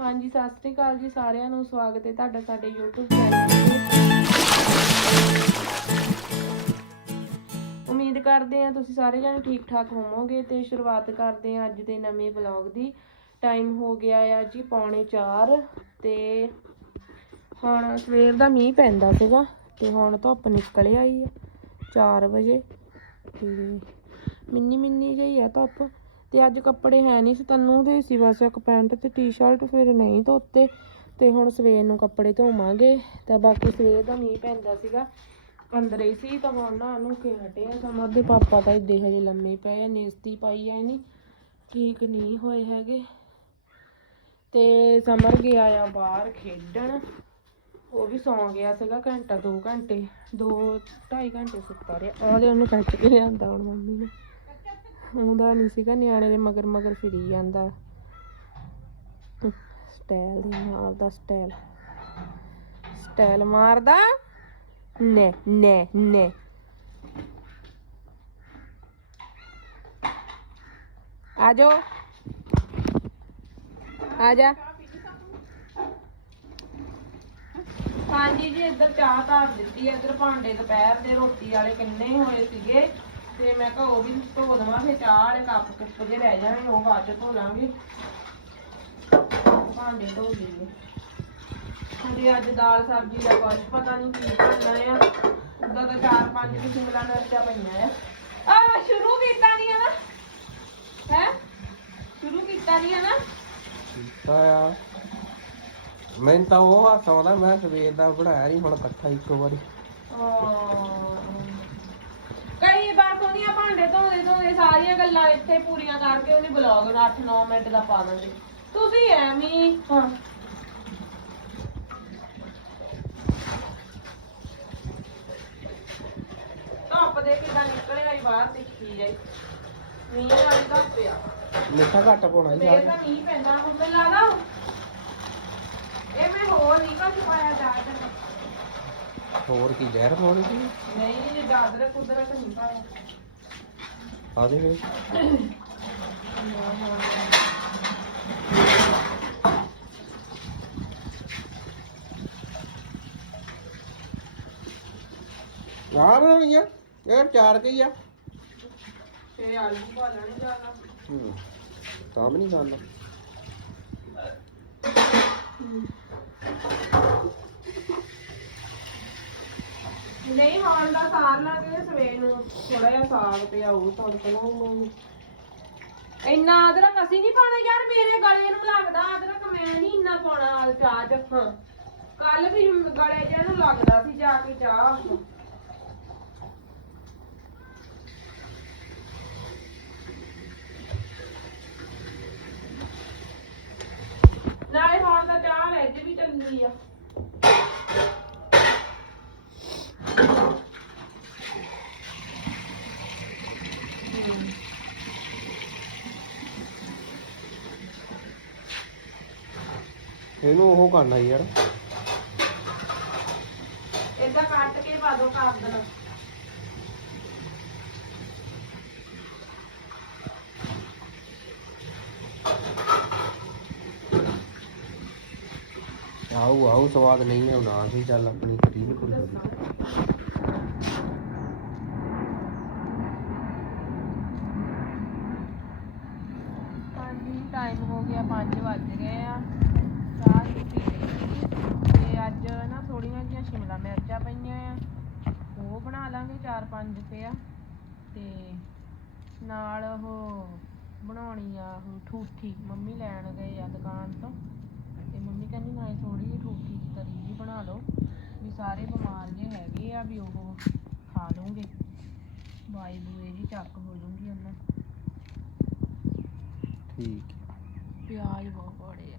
ਹਾਂਜੀ, ਸਤਿ ਸ੍ਰੀ ਅਕਾਲ ਜੀ ਸਾਰਿਆਂ ਨੂੰ। ਸਵਾਗਤ ਹੈ ਤੁਹਾਡਾ ਸਾਡੇ YouTube ਚੈਨਲ ਤੇ। ਉਮੀਦ ਕਰਦੇ ਹਾਂ ਤੁਸੀਂ ਸਾਰੇ ਜਣੇ ਠੀਕ ਠਾਕ ਹੋਵੋਗੇ ਤੇ ਸ਼ੁਰੂਆਤ ਕਰਦੇ ਹਾਂ ਅੱਜ ਦੇ ਨਵੇਂ ਵਲੌਗ ਦੀ। ਟਾਈਮ ਹੋ ਗਿਆ ਆ ਜੀ ਪੌਣੇ 4 ਤੇ ਹੁਣ ਸਵੇਰ ਦਾ ਮੀਂਹ ਪੈਂਦਾ ਸੀਗਾ ਤੇ ਹੁਣ ਧੁੱਪ ਨਿਕਲ ਆਈ ਆ 4 ਵਜੇ ਤੇ ਮਿੰਨੀ ਮਿੰਨੀ ਜਿਹੀ ਆ ਧੁੱਪ। ਤੇ ਅੱਜ ਕੱਪੜੇ ਹੈ ਨਹੀਂ ਸੀ ਤੈਨੂੰ ਦੇ ਸੀ ਬਸ ਇੱਕ ਪੈਂਟ ਤੇ ਟੀ-ਸ਼ਰਟ ਫਿਰ ਨਹੀਂ ਧੋਤੇ ਤੇ ਹੁਣ ਸਵੇਰ ਨੂੰ ਕੱਪੜੇ ਧੋਵਾਂਗੇ ਤਾਂ ਬਾਕੀ ਸਵੇਰ ਦਾ ਮੀਂਹ ਪੈਂਦਾ ਸੀਗਾ, ਅੰਦਰ ਹੀ ਸੀ ਤਾਂ ਹੁਣ ਨਾ ਉਹਨੂੰ ਕਿ ਹਟੇ ਆ ਸਮਰ ਦੇ ਪਾਪਾ ਤਾਂ ਇੱਦੇ ਹਜੇ ਲੰਮੇ ਪਏ ਆ, ਨੇਸਤੀ ਪਾਈ ਆ ਇਹਨੇ, ਠੀਕ ਨਹੀਂ ਹੋਏ ਹੈਗੇ। ਤੇ ਸਮਰ ਗਿਆ ਆ ਬਾਹਰ ਖੇਡਣ, ਉਹ ਵੀ ਸੌਂ ਗਿਆ ਸੀਗਾ ਘੰਟਾ 2 ਘੰਟੇ 2 2.5 ਘੰਟੇ ਸੁੱਤਾ ਰਿਹਾ। ਉਹਦੇ ਉਹਨੂੰ ਕੱਟ ਕੇ ਲਿਆਂਦਾ ਹੁਣ ਮੰਮੀ ਨੇ। ਉਹਦਾ ਨਹੀਂ ਸੀਗਾ, ਨਿਆਣੇ ਦੇ ਮਗਰ ਮਗਰ ਫਿਰੀ ਜਾਂਦਾ। ਸਟਾਈਲ ਦੇ ਨਾਲ ਸਟਾਈਲ। ਸਟਾਈਲ ਮਾਰਦਾ। ਨੇ ਨੇ ਨੇ। ਆ ਜਾਓ। ਆ ਜਾ। ਹਾਂਜੀ ਜੀ, ਇੱਧਰ ਚਾਹ ਧਰ ਦਿੱਤੀ ਇੱਧਰ ਭਾਂਡੇ ਦੁਪਹਿਰ ਦੇ ਰੋਟੀ ਵਾਲੇ ਕਿੰਨੇ ਹੋਏ ਸੀਗੇ। ਤੇ ਮੈਂ ਕਿਹਾ ਉਹ ਵੀ ਧੋ ਦੇਵਾਂ ਫਿਰ ਵਾਲੇ ਕੱਪ ਕੁੱਪ ਜੇ ਰਹਿ ਜਾਣੇ ਉਹ ਬਾਅਦ ਚ ਧੋ ਲਾਂਗੇ। ਭਾਂਡੇ ਧੋ ਲਈਏ। ਹਾਂਜੀ ਅੱਜ ਦਾਲ ਸਬਜ਼ੀ ਦਾ ਕੁਛ ਪਤਾ ਨਹੀਂ ਕੀ ਬਣਨਾ ਆ। ਉਦਾਂ ਤਾਂ ਚਾਰ ਪੰਜ ਕੁ ਸ਼ਿਮਲਾ ਮਿਰਚਾਂ ਪਈਆਂ ਆ। ਆ ਸ਼ੁਰੂ ਕੀਤਾ ਨਹੀਂ ਨਾ? ਹੈ? ਸ਼ੁਰੂ ਕੀਤਾ ਨਹੀਂ ਹੈ ਨਾ? ਕੀਤਾ ਆ। ਮੈਂ ਤਾਂ ਉਹ ਹੱਥ ਆਉਂਦਾ ਮੈਂ ਸਵੇਰ ਦਾ ਬਣਾਇਆ ਨਹੀਂ ਹੁਣ ਇਕੱਠਾ ਇੱਕੋ ਵਾਰੀ। ਭਾਂਡੇ ਧੋਦੇ ਧੋਦੇ ਸਾਰੀਆਂ ਗੱਲਾਂ ਇੱਥੇ ਪੂਰੀਆਂ ਕਰਕੇ ਉਹਨੇ ਬਲੌਗ 8-9 ਮਿੰਟ ਦਾ ਪਾ ਦਿੰਦੇ। ਤੁਸੀਂ ਐਵੇਂ ਹੀ ਹਾਂ। ਧੁੱਪ ਦੇ ਕਿਦਾਂ ਨਿਕਲੇ ਆਈ ਬਾਹਰ ਦੇਖੀ ਜਾਈ ਮੀਂਹ ਵਾਲੀ ਧੁੱਪ ਆ। ਮਿੱਠਾ ਘੱਟ ਪਾਉਣਾ ਜੀ ਫੇਰ ਤਾਂ ਮੀਂਹ ਪੈਂਦਾ ਹੁਣ ਮੈਨੂੰ ਲੱਗਦਾ ਇਹ ਮੈਂ ਹੋਰ ਨਹੀਂ ਕੁਝ ਪਾਇਆ ਜਾ ਹੋਰ ਕੀ ਜ਼ਹਿਰ ਪਾਉਣੀ ਸੀ? ਨਹੀਂ ਜੀ ਦਾਦਰਾ ਕੁਦਰਤ ਨਹੀਂ ਪਾਇਆ ਆ ਦੇ ਵੇ ਆ ਬਣਾਉਣੀ ਆ ਇਹ ਚਾਰ ਕੇ ਹੀ ਆ ਤੇ ਆਲੂ ਪਾ ਲੈਣੇ ਜਾਣਾ ਹੂੰ ਤਾਂ ਵੀ ਨਹੀਂ ਹਾਲ ਦਾ ਸਾਰ ਲਾ ਸਵੇਰ ਨੂੰ ਥੋੜਾ ਜਿਹਾ ਸਾਗ ਪਿਆ ਉਹ ਤੜਕ ਲਾਉਂਗਾ ਇੰਨਾ ਅਦਰਕ ਅਸੀਂ ਨਹੀਂ ਪਾਣਾ ਯਾਰ, ਮੇਰੇ ਗਲੇ ਨੂੰ ਲੱਗਦਾ ਅਦਰਕ, ਮੈਂ ਨਹੀਂ ਇੰਨਾ ਪਾਉਣਾ ਚਾਹ ਚ। ਕੱਲ ਵੀ ਗਲੇ ਜਿਹੇ ਨੂੰ ਲੱਗਦਾ ਸੀ ਜਾ ਕੇ ਚਾਹ। ਨਾਲੇ ਹੁਣ ਤਾਂ ਚਾਹ ਰੈਜ ਵੀ ਚੰਗੀ ਆ। ਇਹਨੂੰ ਉਹ ਕਰਨਾ ਯਾਰ। ਏਦਾਂ ਕੱਟ ਕੇ ਪਾ ਦੋ ਆਊ ਆਊ ਸਵਾਦ ਨਹੀਂ ਨਾ ਸੀ ਚੱਲ ਆਪਣੀ ਕਰੀ ਵੀ ਕੋਈ ਹਾਂਜੀ ਟਾਈਮ ਹੋ ਗਿਆ 5 ਵੱਜ ਗਏ ਆ ਚਾਹ ਪੀ ਲਈ ਤੇ ਅੱਜ ਨਾ ਥੋੜੀਆਂ ਜਿਹੀਆਂ ਸ਼ਿਮਲਾ ਮਿਰਚਾਂ ਪਈਆਂ ਆ ਉਹ ਬਣਾ ਲਾਂਗੇ 4-5 ਤੇ ਆ ਤੇ ਨਾਲ ਉਹ ਬਣਾਉਣੀ ਆ ਉਹ ਠੂਠੀ ਮੰਮੀ ਲੈਣ ਗਏ ਆ ਦੁਕਾਨ ਤੋਂ। ਤੇ ਮੰਮੀ ਕਹਿੰਦੀ ਮੈਂ ਥੋੜੀ ਜਿਹੀ ਠੂਠੀ ਦੀ ਤਰੀ ਵੀ ਬਣਾ ਲਓ ਵੀ ਸਾਰੇ ਬਿਮਾਰ ਜੇ ਹੈਗੇ ਆ ਵੀ ਉਹ ਖਾ ਲੂੰਗੇ ਬਾਈ ਬੂਏ ਜੀ ਚੱਕ ਹੋ ਜੂੰਗੀ ਉਹਨਾਂ ਠੀਕ। ਪਿਆਜ਼ ਬਹੁਤ ਬੜੇ ਆ।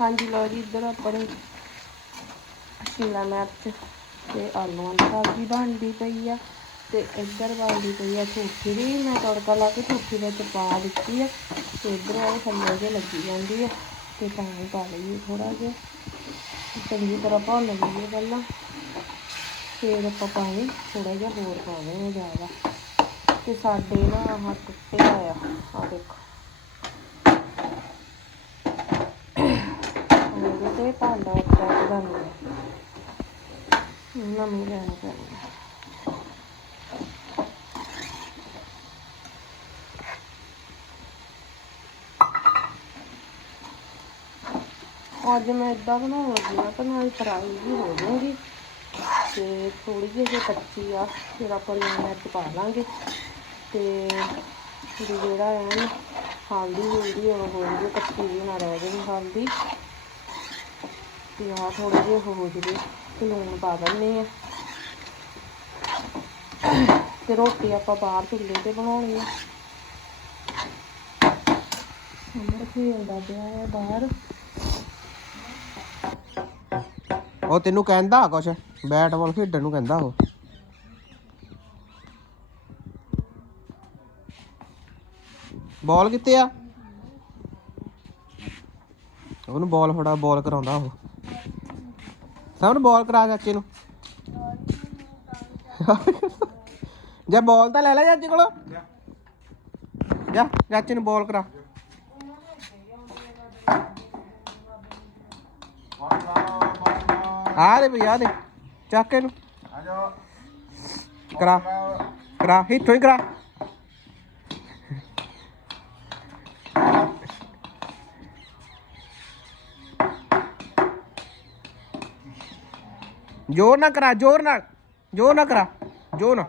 ਹਾਂਜੀ ਲਓ ਜੀ, ਇੱਧਰ ਆਪਣੇ ਸ਼ਿਮਲਾ ਮਿਰਚ ਤੇ ਆਲੂਆਂ ਦੀ ਸਬਜ਼ੀ ਬਣਦੀ ਪਈ ਆ ਤੇ ਇੱਧਰ ਬਣਦੀ ਪਈ ਆ ਝੂਠੀ ਦੀ ਮੈਂ ਤੜਕਾ ਲਾ ਕੇ ਝੂਠੀ ਵਿੱਚ ਪਾ ਦਿੱਤੀ ਆ ਤੇ ਇੱਧਰ ਉਹ ਥੱਲੇ ਜੇ ਲੱਗੀ ਜਾਂਦੀ ਆ ਤੇ ਪਾਣੀ ਪਾ ਲਈਏ ਥੋੜਾ ਜਿਹਾ। ਚੰਗੀ ਤਰ੍ਹਾਂ ਭੁੰਨ ਲਈਏ ਪਹਿਲਾਂ। ਫਿਰ ਆਪਾਂ ਪਾਣੀ ਥੋੜਾ ਜਿਹਾ ਹੋਰ ਪਾਵਾਂਗੇ ਜ਼ਿਆਦਾ। ਤੇ ਸਾਡੇ ਨਾ ਆਹ ਟੁੱਟਿਆ ਆ ਆ ਦੇਖੋ ਉਹਦੇ ਤੇ ਭਾਂਡਾ ਉੱਤੇ ਨਹੀਂ ਨਵੀਂ ਲੈਣੀ ਪੈਣੀ ਆ। ਅੱਜ ਮੈਂ ਇਦਾਂ ਬਣਾਉਣ ਲੱਗੀ ਆ ਤਾਂ ਨਾਲ ਫਰਾਈ ਵੀ ਹੋ ਜਾਊਗੀ। ਤੇ ਥੋੜੀ ਜਿਹੀ ਜੇ ਕੱਚੀ ਆ, ਫਿਰ ਆਪਾਂ ਲੂਣ ਮਿਰਚ ਪਾ ਲਾਂਗੇ। ਤੇ ਜਿਹੜਾ ਹੈ ਹਲਦੀ ਹੁਲਦੀ ਉਹ ਹੋ ਜਾਵੇ ਕੱਚੀ ਵੀ ਨਾ ਰਹਿ ਜਾਵੇ ਹਲਦੀ। ਤੇ ਆਹ ਥੋੜੇ ਜਿਹੇ ਹੋ ਜਵੇ ਤੇ ਲੂਣ ਪਾ ਦਿੰਦੇ ਆ ਤੇ ਰੋਟੀ ਆਪਾਂ ਬਾਹਰ ਚੁੱਲ੍ਹੇ ਤੇ ਬਣਾਉਣੀ ਆ। ਅਮਰ ਖੇਲਦਾ ਪਿਆ ਹੈ ਬਾਹਰ। ਉਹ ਤੈਨੂੰ ਕਹਿੰਦਾ ਕੁਛ, ਬੈਟ ਬਾਲ ਖੇਡਣ ਨੂੰ ਕਹਿੰਦਾ ਉਹ। ਬਾਲ ਕਿੱਥੇ ਆ? ਉਹਨੂੰ ਬਾਲ ਫੜਾ, ਬਾਲ ਕਰਾਉਂਦਾ ਉਹ। ਸਭ ਨੂੰ ਬਾਲ ਕਰਾ ਚਾਚੇ ਨੂੰ। ਜਾ ਬਾਲ ਤਾਂ ਲੈ ਲੈ ਚਾਚੇ ਕੋਲੋਂ। ਜਾ, ਚਾਚੇ ਨੂੰ ਬਾਲ ਕਰਾ। ਆ ਦੇ ਭਈ ਆ ਦੇ। ਚੱਕ ਇਹਨੂੰ। ਕਰਾ ਕਰਾ, ਇੱਥੋਂ ਹੀ ਕਰਾ। ਜੋਰ ਨਾ ਕਰਾ ਜੋਰ ਨਾਲ ਜੋਰ ਨਾ ਕਰਾ ਜੋਰ ਨਾ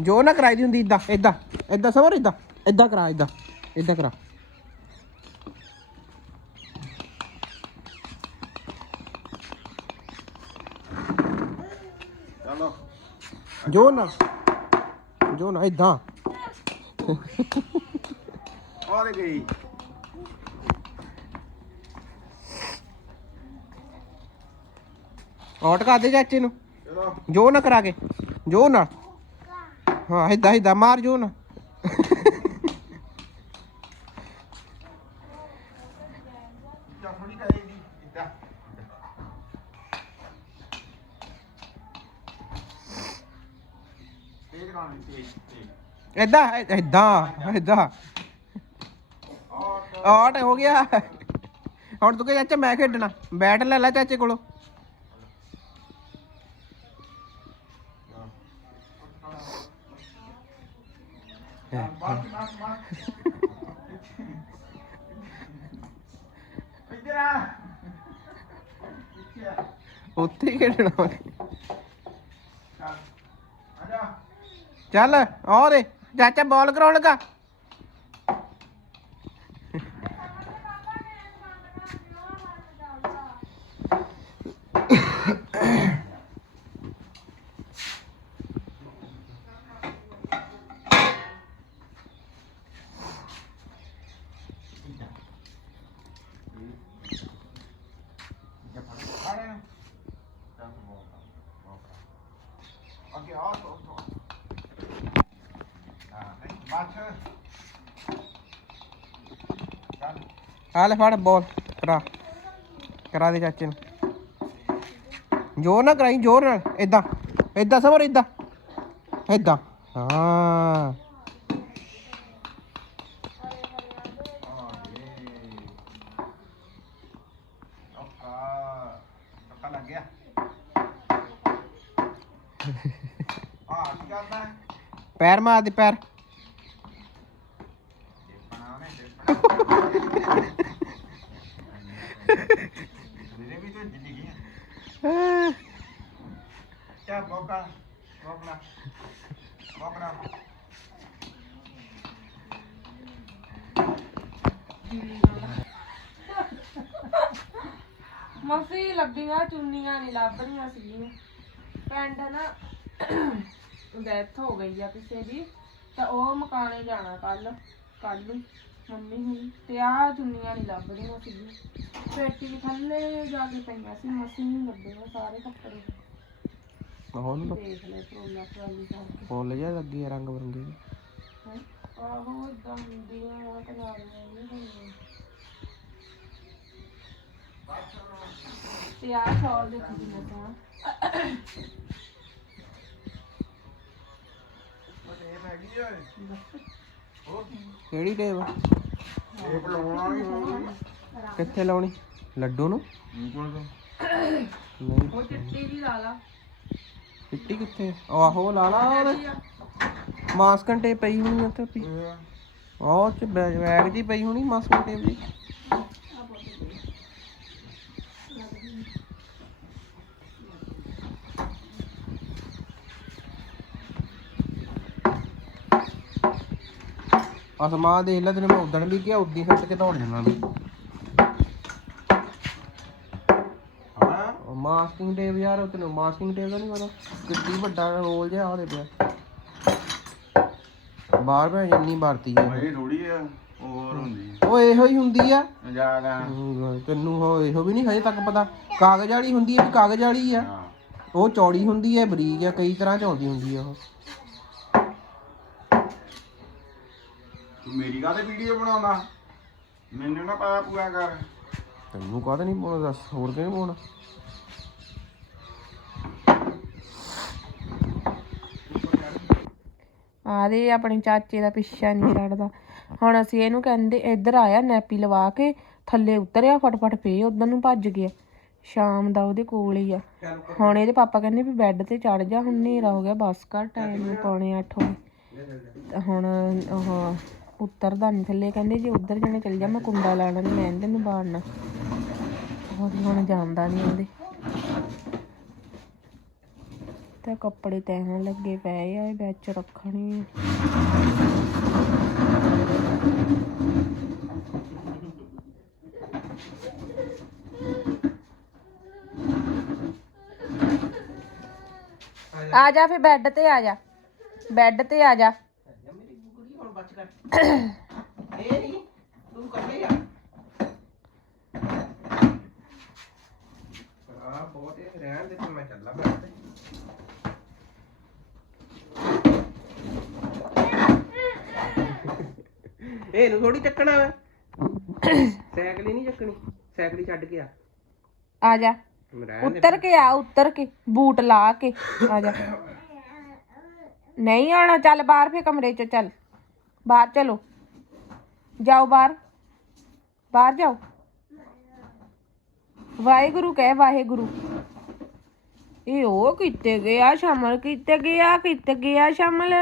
ਜੋਰ ਨਾ ਕਰਾਈ ਦੀ ਹੁੰਦੀ ਇਦਾਂ ਇਦਾਂ ਇਦਾਂ ਸਵਰ ਇਦਾਂ ਇਦਾਂ ਕਰਾ ਇਦਾਂ ਇਦਾਂ ਕਰਾ। ਚਲੋ। ਜੋਰ ਨਾਲ ਜੋਰ ਨਾਲ ਇਦਾਂ ਆ ਗਈ ਆਊਟ ਕਰ ਦੇ ਚਾਚੇ ਨੂੰ। ਜੋ ਨਾ ਕਰਾ ਕੇ। ਜੋ ਨਾ। ਹਾਂ ਇਦਾਂ ਇਦਾਂ ਮਾਰ ਜੋ ਨਾ। ਤੇਜ਼ ਗਾਣੀ ਤੇਜ਼ ਤੇਜ਼ ਇਦਾਂ ਇਦਾਂ ਇਦਾਂ ਆਊਟ ਹੋ ਗਿਆ। ਹੁਣ ਤੂੰ ਕਹੇ ਚਾਚਾ ਮੈਂ ਖੇਡਣਾ। ਬੈਟ ਲੈ ਲੈ ਚਾਚੇ ਕੋਲੋਂ। ਉੱਥੇ ਹੀ ਖੇਡਣਾ ਚੱਲ, ਆ ਜਾ ਚਾਚਾ ਬੋਲ ਕਰਾਉਣ ਲੱਗਾ ਆ ਰਹੇ ਚੱਲ ਅੱਗੇ ਆ ਤੋ ਤੋ ਹਾਂ ਨਹੀਂ ਬਾਛ ਚੱਲ ਆ ਲੈ ਫੜ ਬਾਲ ਕਰਾ ਕਰਾ ਦੇ ਚਾਚੇ ਨੂੰ। ਜੋਰ ਨਾ ਕਰਾਈ ਜੋਰ ਨਾਲ ਇਦਾਂ ਇਦਾਂ ਸਵਰ ਇਦਾਂ ਕਰਦਾ ਹੈ? ਪੈਰ ਮਾਰ ਦੇ ਪੈਰ ਦੇਖਣਾ ਨੇ ਦੇਖਣਾ ਮੇਰੇ ਵੀ ਤਾਂ ਜ਼ਿੰਦਗੀ ਹੈ ਕਿਆ ਬੋਕਾ ਬੋਕਣਾ ਬੋਕਣਾ ਮਸੀ ਲੱਗੀਆਂ ਚੁੰਨੀਆਂ ਨਹੀਂ ਲੱਭਣੀਆਂ ਸੀਗੀਆਂ। ਪਿੰਡ ਨਾ ਡੈਥ ਹੋ ਗਈ ਆ ਕਿਸੇ ਦੀ ਤਾਂ ਉਹ ਮਕਾਨੇ ਜਾਣਾ ਕੱਲ ਕੱਲ ਨੂੰ ਮੰਮੀ ਹੁਣ। ਤੇ ਆ ਚੁੰਨੀਆਂ ਨਹੀਂ ਲੱਭਦੀਆਂ ਸੀਗੀਆਂ। ਪੇਟੀ ਦੇ ਥੱਲੇ ਜਾ ਕੇ ਪਈਆਂ ਸੀ ਮਸੀ ਨਹੀਂ ਲੱਭੀਆਂ ਸਾਰੇ ਕੱਪੜੇ। ਹੁਣ ਦੇਖ ਲੈ ਟਰੋਲਾ ਟਰਾਲੀ ਕਰਕੇ। ਫੁੱਲ ਜਿਹਾ ਲੱਗੀ ਆ ਰੰਗ ਬਰੰਗੇ। ਆਹੋ ਇਦਾਂ ਹੁੰਦੀਆਂ ਕਨਾਰੀਆਂ ਨਹੀਂ ਹੁੰਦੀਆਂ। ਤੇ ਆ ਸ਼ੌਲ ਦੇ ਕਿੰਨਾ ਤਾਂ ਬਸ ਇਹ ਹੈਗੀ ਓਏ ਹੋਰ ਕਿਹੜੀ ਟੇਪ? ਇਹ ਬਲਾਉਣਾ ਨਹੀਂ ਕਿੱਥੇ ਲਾਉਣੀ? ਲੱਡੂ ਨੂੰ? ਕੋਲ ਤੋਂ ਨਹੀਂ। ਉਹ ਚਿੱਟੀ ਵੀ ਲਾ ਲਾ। ਚਿੱਟੀ ਕਿੱਥੇ? ਉਹ ਆਹੋ ਲਾ ਲਾ ਉਹਦੇ ਮਾਸਕਨ ਟੇਪ ਪਈ ਹੋਣੀ ਉੱਥੇ ਪਈ ਉਹ ਚ ਬੈਗ ਦੀ ਪਈ ਹੋਣੀ ਮਾਸਕਨ ਟੇਪ ਦੀ ਅਸਮਾਂ ਦੇਖ ਲੈ ਤੈਨੂੰ ਮੈਂ ਉਦਣ ਵੀ ਕਿਹਾ ਉਦੀ ਸੱਟ ਕੇ ਦੌੜ ਜਾਣਾ ਮੈਂ। ਹਾਂ। ਮਾਸਕਿੰਗ ਟੇਪ ਯਾਰ ਤੈਨੂੰ ਮਾਸਕਿੰਗ ਟੇਪ ਦਾ ਨਹੀਂ ਪਤਾ? ਕਿੱਡੀ ਵੱਡਾ ਰੋਲ ਜਿਹਾ ਉਹਦੇ ਪਿਆ ਬਾਹਰ ਭੈਣ ਇੰਨੀ ਭਰਤੀ ਹੈ ਇਹ ਥੋੜੀ ਆ ਹੋਰ ਹੁੰਦੀ ਉਹ ਇਹੋ ਹੀ ਹੁੰਦੀ ਆ। ਜ਼ਿਆਦਾ। ਤੈਨੂੰ ਉਹ ਇਹੋ ਵੀ ਨਹੀਂ ਹਜੇ ਤੱਕ ਪਤਾ। ਕਾਗਜ਼ ਵਾਲੀ ਹੁੰਦੀ ਹੈ ਕਾਗਜ਼ ਵਾਲੀ ਆ? ਹਾਂ। ਉਹ ਚੌੜੀ ਹੁੰਦੀ ਹੈ ਬਰੀਕ ਆ ਕਈ ਤਰ੍ਹਾਂ ਚ ਆਉਂਦੀ ਹੁੰਦੀ ਆ ਉਹ। ਤੂੰ ਮੇਰੀ ਕਾਹਦੇ ਵੀਡੀਓ ਬਣਾਉਂਦਾ? ਮੈਨੂੰ ਨਾ ਪਤਾ ਪੂਆ ਕਰ। ਤੈਨੂੰ ਕਾਹਦਾ ਨਹੀਂ ਪਾਉਣਾ ਦੱਸ ਹੋਰ ਕਿਹਨੇ ਪਾਉਣਾ? ਆਦੇ ਆਪਣੇ ਚਾਚੇ ਦਾ ਪਿੱਛਾ ਨਹੀਂ ਛੱਡਦਾ। ਹੁਣ ਅਸੀਂ ਇਹਨੂੰ ਕਹਿੰਦੇ ਇੱਧਰ ਆਇਆ ਨੈਪੀ ਲਵਾ ਕੇ ਥੱਲੇ ਉਤਰਿਆ ਫਟਫਟ ਪਏ ਉਧਰ ਨੂੰ ਭੱਜ ਗਿਆ। ਸ਼ਾਮ ਦਾ ਉਹਦੇ ਕੋਲ ਹੀ ਆ। ਹੁਣ ਇਹਦੇ ਪਾਪਾ ਕਹਿੰਦੇ ਵੀ ਬੈੱਡ ਤੇ ਚੜ ਜਾ ਹੁਣ ਹਨੇਰਾ ਹੋ ਗਿਆ ਬਸ ਕਰ ਟਾਈਮ ਪੌਣੇ 8 ਹੋ ਗਏ ਤਾਂ ਹੁਣ ਉਹ ਉਤਰਦਾ ਨਹੀਂ ਥੱਲੇ, ਕਹਿੰਦੇ ਜੇ ਉੱਧਰ ਜਣੇ ਚੱਲ ਜਾ, ਮੈਂ ਕੁੰਡਾ ਲਾਣਾ ਨਹੀਂ ਮੈਂ ਤੈਨੂੰ ਬਾੜਨਾ ਉਹ ਹੁਣ ਜਾਂਦਾ ਨਹੀਂ ਉਹਦੇ। ਤੇ ਕੱਪੜੇ ਤੈਨਾਂ ਲੱਗੇ ਪਏ ਆ ਇਹ ਵਿੱਚ ਰੱਖਣੇ ਆ। ਜਾ ਫੇ ਬੈੱਡ ਤੇ ਆ ਜਾ, ਬੈੱਡ ਤੇ ਆ ਜਾ। ਇਹ ਨਹੀਂ ਤੂੰ ਕੱਢੇ ਆ ਆ ਬਹੁਤ ਇਹ ਰਹਿਣ ਦੇ ਤੇ ਮੈਂ ਚੱਲਾ ਬੈਠ ਤੇ ਇਹਨੂੰ ਥੋੜੀ ਚੱਕਣਾ ਵਾ। ਸਾਈਕਲ ਹੀ ਨਹੀਂ ਚੱਕਣੀ ਸਾਈਕਲ ਹੀ ਛੱਡ ਕੇ ਆ। ਆ ਜਾ। ਰਹਿਣ ਦੇ ਉੱਤਰ ਕੇ ਆ ਉੱਤਰ ਕੇ ਬੂਟ ਲਾ ਕੇ ਆ ਜਾ। ਨਹੀਂ ਆਣਾ ਚੱਲ ਬਾਹਰ ਫੇ ਕਮਰੇ ਚ ਚੱਲ। ਬਾਹਰ ਚਲੋ ਜਾਓ ਬਾਹਰ ਬਾਹਰ ਜਾਓ ਵਾਹਿਗੁਰੂ ਕਹਿ ਵਾਹਿਗੁਰੂ ਇਹ ਉਹ ਕਿੱਥੇ ਗਿਆ ਸ਼ਾਮਲ ਕਿੱਥੇ ਗਿਆ ਕਿੱਥੇ ਗਿਆ ਸ਼ਾਮਲ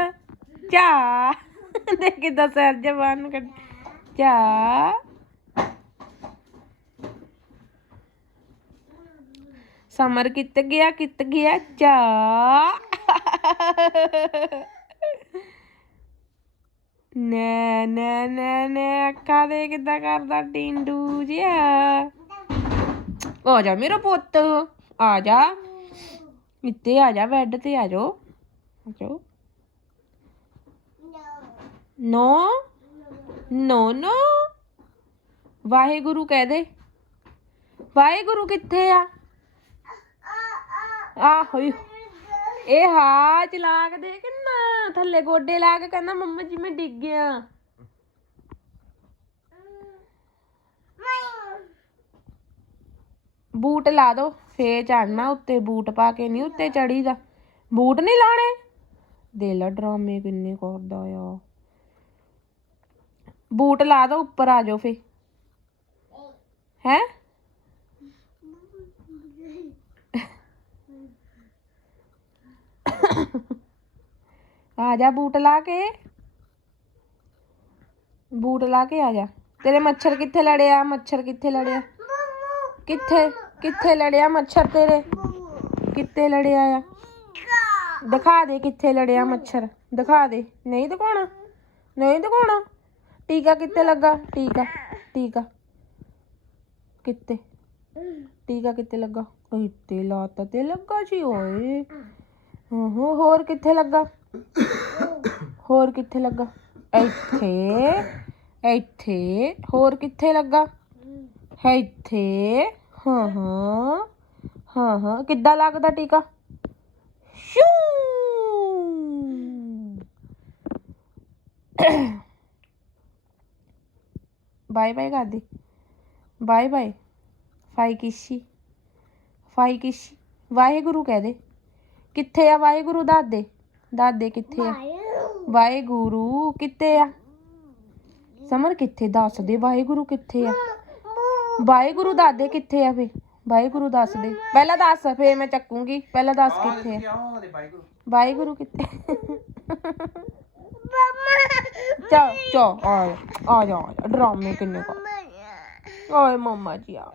ਚਾ ਦੇ ਕਿਦਾਂ ਸਿਰ ਜਵਾਨ ਕੱਢ ਚਾ ਸਮਰ ਕਿੱਥੇ ਗਿਆ ਕਿੱਥੇ ਗਿਆ ਚਾ ਨਾ ਨਾ ਨਾ ਨਾ ਅੱਖਾਂ ਦੇ ਕਿੱਦਾਂ ਕਰਦਾ ਟਿੰਡੂ ਜਿਹਾ? ਆ ਜਾ ਮੇਰਾ ਪੁੱਤ, ਆ ਜਾ। ਇੱਥੇ ਆ ਜਾ ਬੈੱਡ ਤੇ ਆ ਜਾਓ। ਆ ਜਾਓ। ਨੋ। ਨੋ ਨੋ। ਵਾਹਿਗੁਰੂ ਕਹਿ ਦੇ। ਵਾਹਿਗੁਰੂ ਕਿੱਥੇ ਆ? ਆਹੋ। ਈ। ਇਹ ਹਾ ਚਲਾ ਕੇ ਦੇ ਕਿੰਨਾ ਥੱਲੇ ਗੋਡੇ ਲਾ ਕੇ ਕਹਿੰਦਾ ਮੰਮਾ ਜੀ ਮੈਂ ਡਿੱਗ ਗਿਆ ਬੂਟ ਲਾ ਦੋ ਫੇ ਚੜਨਾ ਉੱਤੇ ਬੂਟ ਪਾ ਕੇ ਨਹੀਂ ਉੱਤੇ ਚੜੀਦਾ ਬੂਟ ਨਹੀਂ ਲਾਣੇ ਦੇ ਲਾ ਡਰਾਮੇ ਕਿੰਨੇ ਕਰਦਾ ਆ ਬੂਟ ਲਾ ਦੋ ਉੱਪਰ ਆ ਜਾਓ ਫੇ ਹੈ ਆ ਜਾ ਬੂਟ ਲਾ ਕੇ ਬੂਟ ਲਾ ਕੇ ਆ ਜਾ ਤੇਰੇ ਮੱਛਰ ਕਿੱਥੇ ਲੜਿਆ ਮੱਛਰ ਕਿੱਥੇ ਲੜਿਆ ਕਿੱਥੇ ਕਿੱਥੇ ਲੜਿਆ ਮੱਛਰ ਤੇਰੇ ਕਿੱਥੇ ਲੜਿਆ ਆ ਦਿਖਾ ਦੇ ਕਿੱਥੇ ਲੜਿਆ ਮੱਛਰ ਦਿਖਾ ਦੇ ਨਹੀਂ ਦਿਖਾਉਣਾ ਨਹੀਂ ਦਿਖਾਉਣਾ ਟੀਕਾ ਕਿੱਥੇ ਲੱਗਾ ਟੀਕਾ ਟੀਕਾ ਕਿੱਥੇ ਟੀਕਾ ਕਿੱਥੇ ਲੱਗਾ ਇੱਥੇ ਲਾਤਾ ਤੇ ਲੱਗਾ ਸੀ ਓਏ ਹਾਂ ਹਾਂ, ਹੋਰ ਕਿੱਥੇ ਲੱਗਾ ਹੋਰ ਕਿੱਥੇ ਲੱਗਾ? ਇੱਥੇ ਇੱਥੇ, ਹੋਰ ਕਿੱਥੇ ਲੱਗਾ? ਇੱਥੇ, ਹਾਂ ਹਾਂ ਹਾਂ ਹਾਂ। ਕਿੱਦਾਂ ਲੱਗਦਾ ਟੀਕਾ? ਸ਼ੂ। ਬਾਏ ਬਾਏ ਕਰ ਦੇ ਬਾਏ ਬਾਏ। ਫਾਈ ਕਿਸ਼ੀ। ਫਾਈ ਕਿਸ਼ੀ। ਵਾਹਿਗੁਰੂ ਕਹਿ ਦੇ। ਕਿੱਥੇ ਆ ਵਾਹਿਗੁਰੂ ਦਾਦੇ ਦਾਦੇ ਕਿੱਥੇ ਆ? ਵਾਹਿਗੁਰੂ ਕਿੱਥੇ ਆ? ਸਮਰ ਕਿੱਥੇ? ਦੱਸ ਦੇ ਵਾਹਿਗੁਰੂ ਕਿੱਥੇ ਆ? ਵਾਹਿਗੁਰੂ ਦਾਦੇ ਕਿੱਥੇ ਆ ਫੇ? ਵਾਹਿਗੁਰੂ ਦੱਸ ਦੇ। ਪਹਿਲਾਂ ਦੱਸ ਫੇ ਮੈਂ ਚੱਕੂੰਗੀ। ਪਹਿਲਾਂ ਦੱਸ ਕਿੱਥੇ ਆ? ਕਿਉਂ ਦੇ ਬਾਈ ਗੁਰੂ ਵਾਹਿਗੁਰੂ ਕਿੱਥੇ? ਚਾ ਚਾ ਆ ਜਾ, ਆ ਜਾ ਆ ਜਾ। ਡਰਾਮੇ ਕਿੰਨੇ ਕਰ ਓਏ ਮੰਮਾ ਜੀ ਆ।